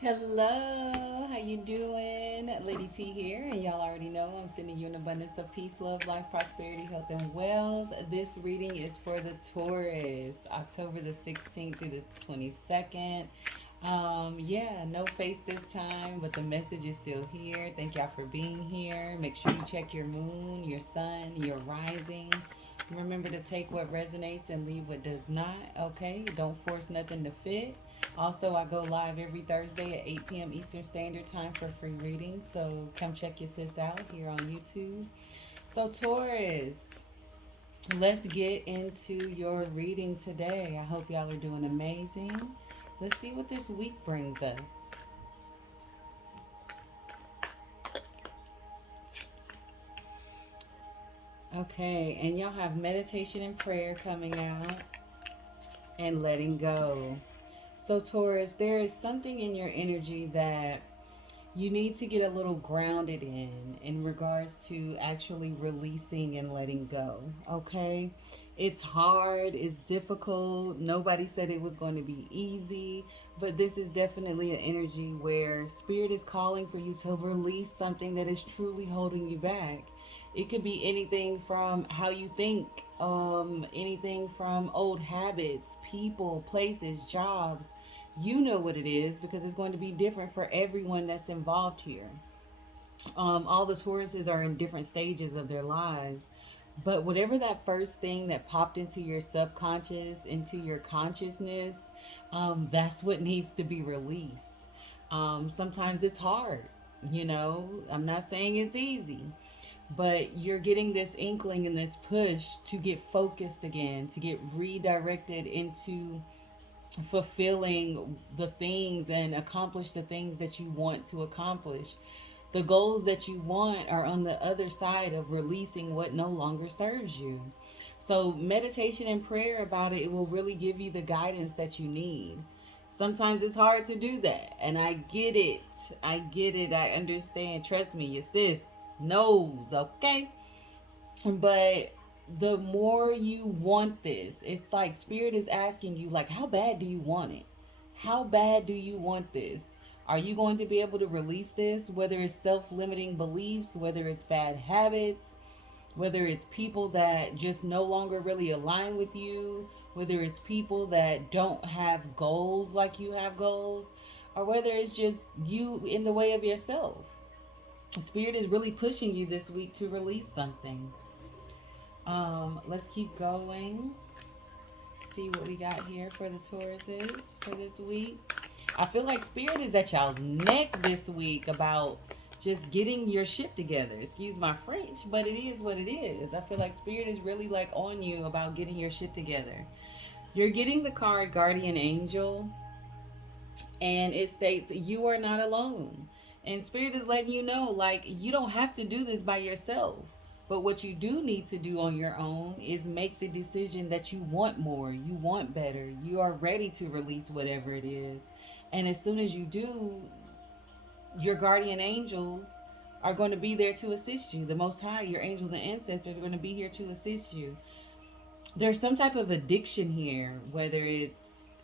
Hello, how you doing? Lady T here, and y'all already know I'm sending you an abundance of peace, love, life, prosperity, health, and wealth. This reading is for the Taurus, October the 16th through the 22nd. Yeah, no face this time, but the message is still here. Thank y'all for being here. Make sure you check your moon, your sun, your rising. Remember to take what resonates and leave what does not, okay? Don't force nothing to fit. Also, I go live every Thursday at 8 p.m. Eastern Standard Time for free readings. So come check your sis out here on YouTube. So, Taurus, let's get into your reading today. I hope y'all are doing amazing. Let's see what this week brings us. Okay, and y'all have meditation and prayer coming out and letting go. So, Taurus, there is something in your energy that you need to get a little grounded in regards to actually releasing and letting go. Okay, it's hard, it's difficult. Nobody said it was going to be easy, but this is definitely an energy where spirit is calling for you to release something that is truly holding you back. It could be anything from how you think, anything from old habits, people, places, jobs. You know what it is because it's going to be different for everyone that's involved here. All the Tauruses are in different stages of their lives. But whatever that first thing that popped into your subconscious, into your consciousness, that's what needs to be released. Sometimes it's hard, I'm not saying it's easy, but you're getting this inkling and this push to get focused again, to get redirected into fulfilling the things and accomplish the things that you want to accomplish. The goals that you want are on the other side of releasing what no longer serves you. So, meditation and prayer about it, it will really give you the guidance that you need. Sometimes it's hard to do that, and I get it. I get it. I understand. Trust me, your sis knows, okay? But the more you want this, it's like spirit is asking you, like, how bad do you want it? How bad do you want this? Are you going to be able to release this? Whether it's self-limiting beliefs, whether it's bad habits, whether it's people that just no longer really align with you, whether it's people that don't have goals like you have goals, or whether it's just you in the way of yourself. Spirit is really pushing you this week to release something. Let's keep going. See what we got here for the Tauruses for this week. I feel like spirit is at y'all's neck this week about just getting your shit together. Excuse my French, but it is what it is. I feel like spirit is really like on you about getting your shit together. You're getting the card Guardian Angel, and it states you are not alone. And spirit is letting you know, like, you don't have to do this by yourself. But what you do need to do on your own is make the decision that you want more, you want better, you are ready to release whatever it is. And as soon as you do, your guardian angels are going to be there to assist you. The Most High, your angels and ancestors, are going to be here to assist you. There's some type of addiction here, whether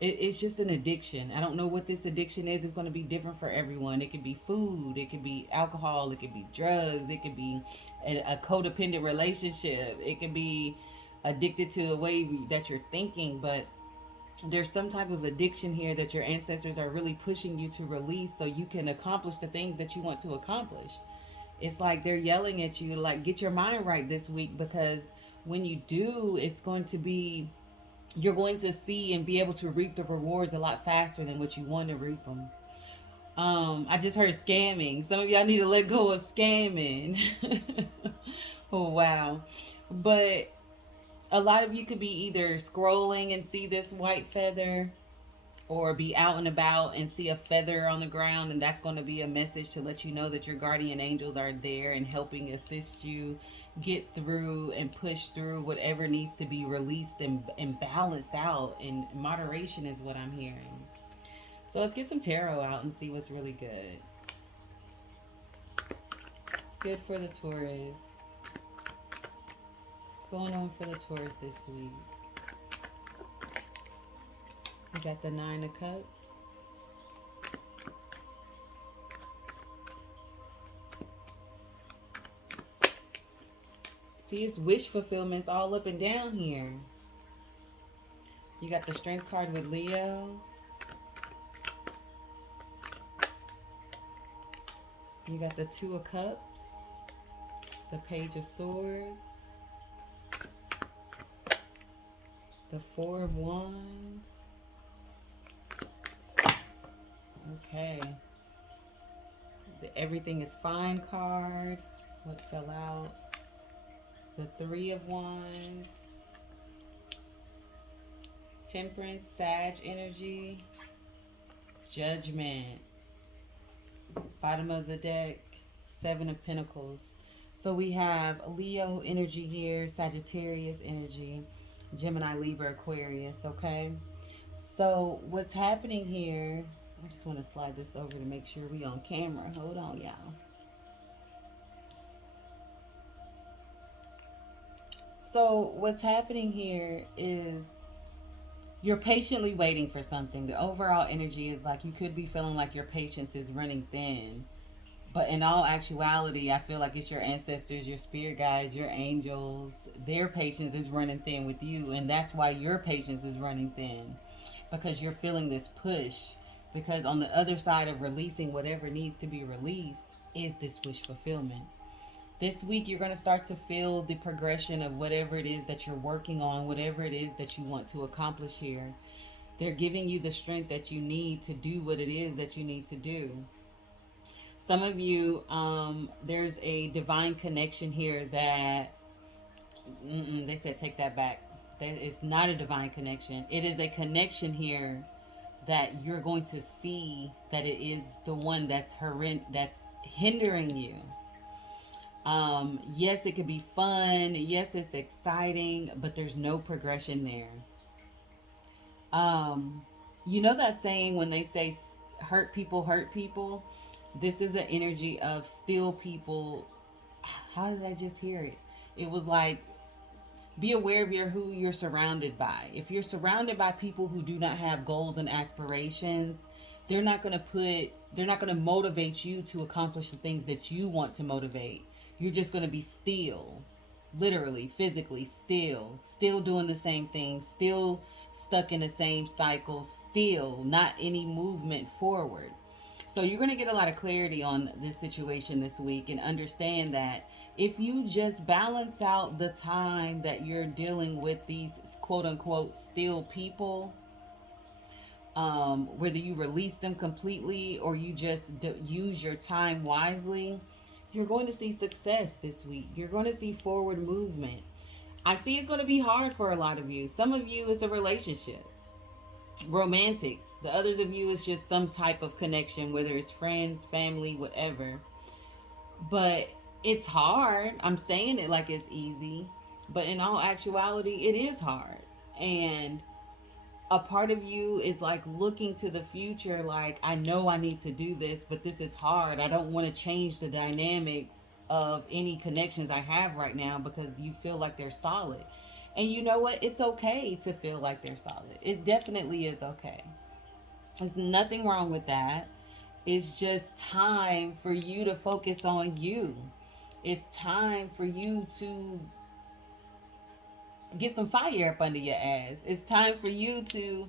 it's just an addiction. I don't know what this addiction is. It's going to be different for everyone. It could be food, it could be alcohol, it could be drugs, it could be a codependent relationship, it could be addicted to the way that you're thinking. But there's some type of addiction here that your ancestors are really pushing you to release so you can accomplish the things that you want to accomplish. It's like they're yelling at you, like, get your mind right this week, because when you do, it's going to be, you're going to see and be able to reap the rewards a lot faster than what you want to reap them. I just heard scamming. Some of y'all need to let go of scamming. Oh, wow. But a lot of you could be either scrolling and see this white feather, or be out and about and see a feather on the ground, and that's going to be a message to let you know that your guardian angels are there and helping assist you get through and push through whatever needs to be released and balanced out. And moderation is what I'm hearing. So let's get some tarot out and see what's really good. It's good for the Taurus. What's going on for the Taurus this week? We got the Nine of Cups, See, it's wish fulfillments all up and down here. You got the Strength card with Leo. You got the Two of Cups, the Page of Swords, the Four of Wands. Okay. The Everything is Fine card. What fell out? The Three of Wands. Temperance, Sag energy. Judgment. Bottom of the deck, Seven of Pentacles. So we have Leo energy here, Sagittarius energy, Gemini, Libra, Aquarius, okay? So what's happening here, I just want to slide this over to make sure we on camera. Hold on, y'all. So what's happening here is you're patiently waiting for something. The overall energy is like you could be feeling like your patience is running thin. But in all actuality, I feel like it's your ancestors, your spirit guides, your angels. Their patience is running thin with you. And that's why your patience is running thin. Because you're feeling this push. Because on the other side of releasing whatever needs to be released is this wish fulfillment. This week, you're going to start to feel the progression of whatever it is that you're working on, whatever it is that you want to accomplish here. They're giving you the strength that you need to do what it is that you need to do. Some of you, there's a divine connection here that, they said take that back. It's not a divine connection. It is a connection here that you're going to see that it is the one that's hindering you. Yes, it could be fun. Yes, it's exciting, but there's no progression there. You know that saying when they say hurt people hurt people? This is an energy of still people. How did I just hear it? It was like, be aware of who you're surrounded by. If you're surrounded by people who do not have goals and aspirations, they're not going to motivate you to accomplish the things that you want to motivate. You're just going to be still, literally, physically still doing the same thing, still stuck in the same cycle, still not any movement forward. So you're going to get a lot of clarity on this situation this week and understand that if you just balance out the time that you're dealing with these quote unquote still people, whether you release them completely or you just use your time wisely, you're going to see success this week. You're going to see forward movement. I see it's going to be hard for a lot of you. Some of you, it's a relationship, romantic. The others of you is just some type of connection, whether it's friends, family, whatever. But it's hard. I'm saying it like it's easy, but in all actuality, it is hard. And a part of you is like looking to the future, like, I know I need to do this, but this is hard. I don't want to change the dynamics of any connections I have right now because you feel like they're solid. And you know what? It's okay to feel like they're solid. It definitely is okay. There's nothing wrong with that. It's just time for you to focus on you. It's time for you to get some fire up under your ass. It's time for you to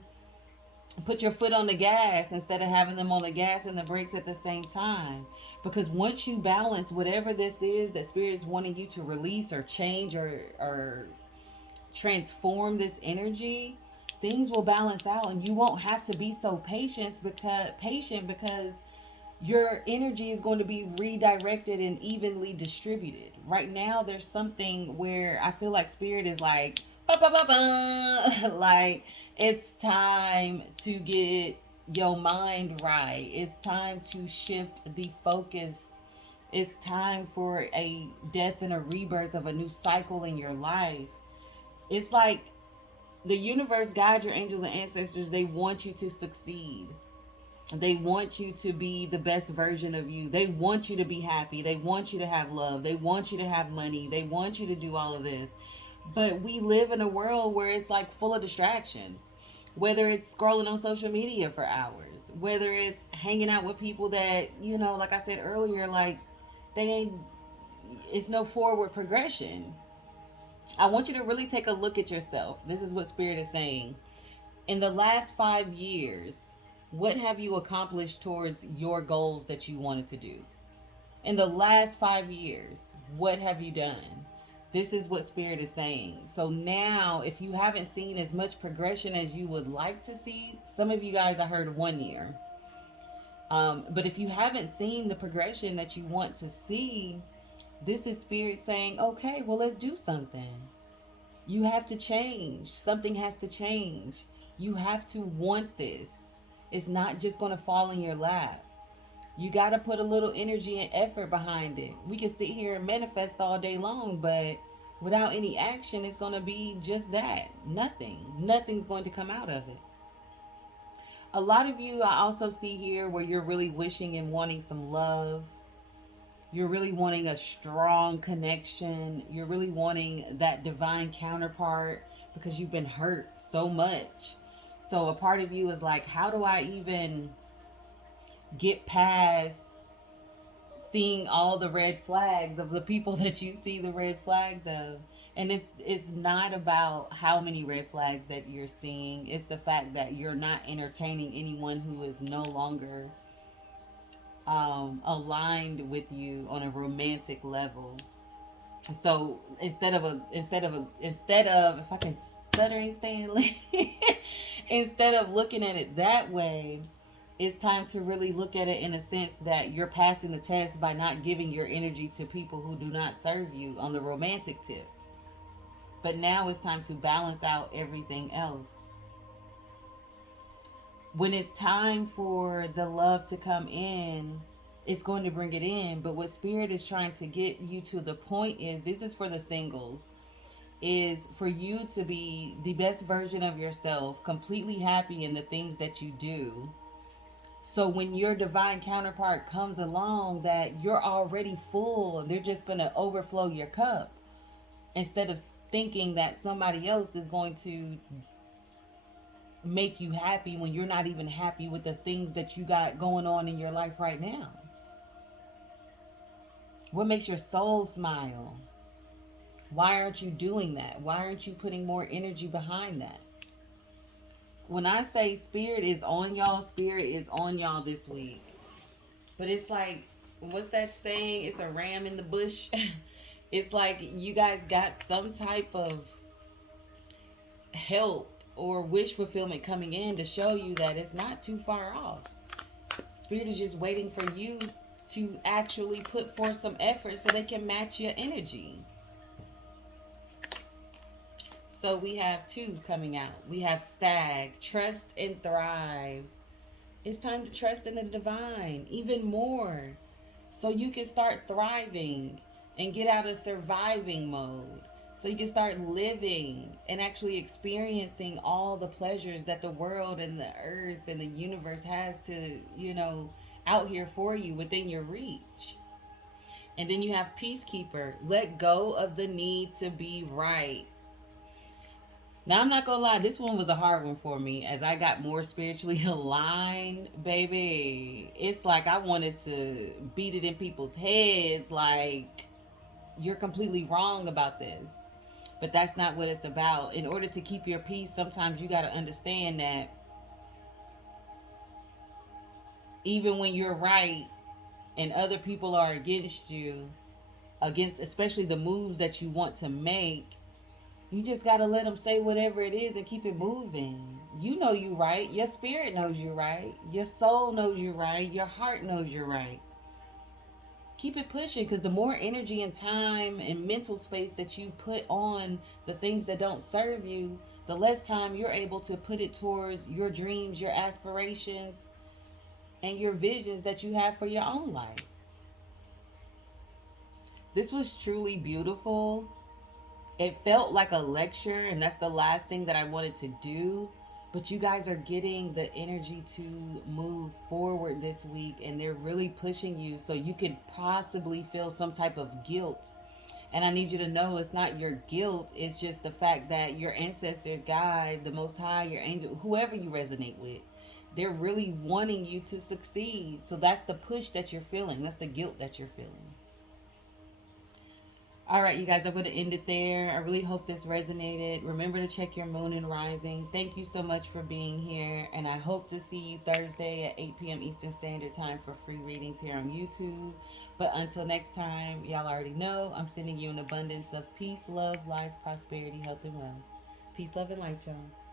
put your foot on the gas instead of having them on the gas and the brakes at the same time. Because once you balance whatever this is that Spirit's wanting you to release or change or transform this energy, things will balance out and you won't have to be so patient because your energy is going to be redirected and evenly distributed. Right now, there's something where I feel like Spirit is like, like, it's time to get your mind right. It's time to shift the focus. It's time for a death and a rebirth of a new cycle in your life. It's like the universe, God, your angels and ancestors, they want you to succeed. They want you to be the best version of you. They want you to be happy. They want you to have love. They want you to have money. They want you to do all of this. But we live in a world where it's like full of distractions. Whether it's scrolling on social media for hours, whether it's hanging out with people that, you know, like I said earlier, like it's no forward progression. I want you to really take a look at yourself. This is what Spirit is saying. In the last 5 years, what have you accomplished towards your goals that you wanted to do? In the last 5 years, what have you done? This is what Spirit is saying. So now, if you haven't seen as much progression as you would like to see, some of you guys, I heard 1 year. But if you haven't seen the progression that you want to see, this is Spirit saying, okay, well, let's do something. You have to change. Something has to change. You have to want this. It's not just going to fall in your lap. You got to put a little energy and effort behind it. We can sit here and manifest all day long, but without any action, it's going to be just that. Nothing. Nothing's going to come out of it. A lot of you, I also see here where you're really wishing and wanting some love. You're really wanting a strong connection. You're really wanting that divine counterpart because you've been hurt so much. So a part of you is like, how do I even get past seeing all the red flags of the people that you see the red flags of? And it's not about how many red flags that you're seeing. It's the fact that you're not entertaining anyone who is no longer aligned with you on a romantic level. So instead of if I can stutter and stay instead of looking at it that way, it's time to really look at it in a sense that you're passing the test by not giving your energy to people who do not serve you on the romantic tip. But now it's time to balance out everything else. When it's time for the love to come in, it's going to bring it in. But what Spirit is trying to get you to the point is, this is for the singles, is for you to be the best version of yourself, completely happy in the things that you do. So when your divine counterpart comes along, that you're already full and they're just going to overflow your cup, instead of thinking that somebody else is going to make you happy when you're not even happy with the things that you got going on in your life right now. What makes your soul smile? Why aren't you doing that? Why aren't you putting more energy behind that? When I say Spirit is on y'all, Spirit is on y'all this week. But it's like, what's that saying? It's a ram in the bush. It's like you guys got some type of help or wish fulfillment coming in to show you that it's not too far off. Spirit is just waiting for you to actually put forth some effort so they can match your energy. So we have 2 coming out. We have Stag, trust and thrive. It's time to trust in the divine even more, so you can start thriving and get out of surviving mode. So you can start living and actually experiencing all the pleasures that the world and the earth and the universe has to, out here for you within your reach. And then you have Peacekeeper. Let go of the need to be right. Now, I'm not going to lie, this one was a hard one for me as I got more spiritually aligned, baby. It's like I wanted to beat it in people's heads like, you're completely wrong about this. But that's not what it's about. In order to keep your peace, sometimes you got to understand that even when you're right and other people are against you, against especially the moves that you want to make, you just got to let them say whatever it is and keep it moving. You know you right. Your spirit knows you're right. Your soul knows you're right. Your heart knows you're right. Keep it pushing, because the more energy and time and mental space that you put on the things that don't serve you, the less time you're able to put it towards your dreams, your aspirations, and your visions that you have for your own life. This was truly beautiful. It felt like a lecture, and that's the last thing that I wanted to do. But you guys are getting the energy to move forward this week, and they're really pushing you, so you could possibly feel some type of guilt. And I need you to know it's not your guilt. It's just the fact that your ancestors, God, the Most High, your angel, whoever you resonate with, they're really wanting you to succeed. So that's the push that you're feeling. That's the guilt that you're feeling. All right, you guys, I'm going to end it there. I really hope this resonated. Remember to check your moon and rising. Thank you so much for being here. And I hope to see you Thursday at 8 p.m. Eastern Standard Time for free readings here on YouTube. But until next time, y'all already know I'm sending you an abundance of peace, love, life, prosperity, health, and wealth. Peace, love, and light, y'all.